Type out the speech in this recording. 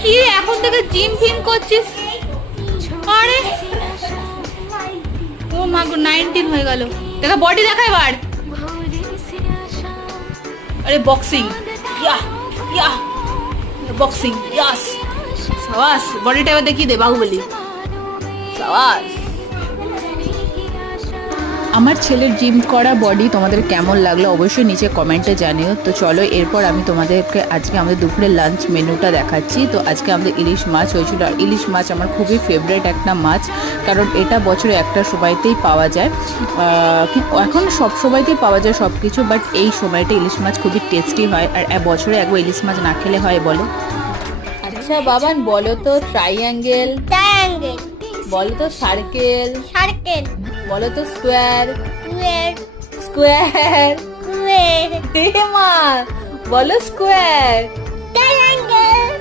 কি এখন থেকে জিম ফিম করছিস? আরে ও মা গো 19 হয়ে গেল। দেখা বডি দেখা এবার। আরে বক্সিং, ইয়া ইয়া বক্সিং, ইয়াস সাবাস। বডিটা এবার দেখিয়ে দে বাহুবলি, সাবাস। আমার ছেলের জিম করা বডি তোমাদের কেমন লাগলো অবশ্যই নিচে কমেন্টে জানিও। তো চলো এরপর আমি তোমাদেরকে আজকে আমাদের দুপুরের লাঞ্চ মেনুটা দেখাচ্ছি। তো আজকে আমাদের ইলিশ মাছ হয়েছিল। আর ইলিশ মাছ আমার খুবই ফেভারিট একটা মাছ, কারণ এটা বছরে একটা সময়তেই পাওয়া যায়। এখন সব সময়তেই পাওয়া যায় সব কিছু, বাট এই সময়টা ইলিশ মাছ খুবই টেস্টি হয়। আর বছরে একবার ইলিশ মাছ না খেলে হয় বলো? আচ্ছা বাবান বলো তো ট্রাইঅ্যাঙ্গেল, ট্রায়াঙ্গেল, বলো তো সার্কেল, সার্কেল, বলো তো স্কোয়ার, স্কোয়ার, স্কোয়ার স্কোয়ার, মা বলো স্কোয়ার। ট্রায়াঙ্গেল।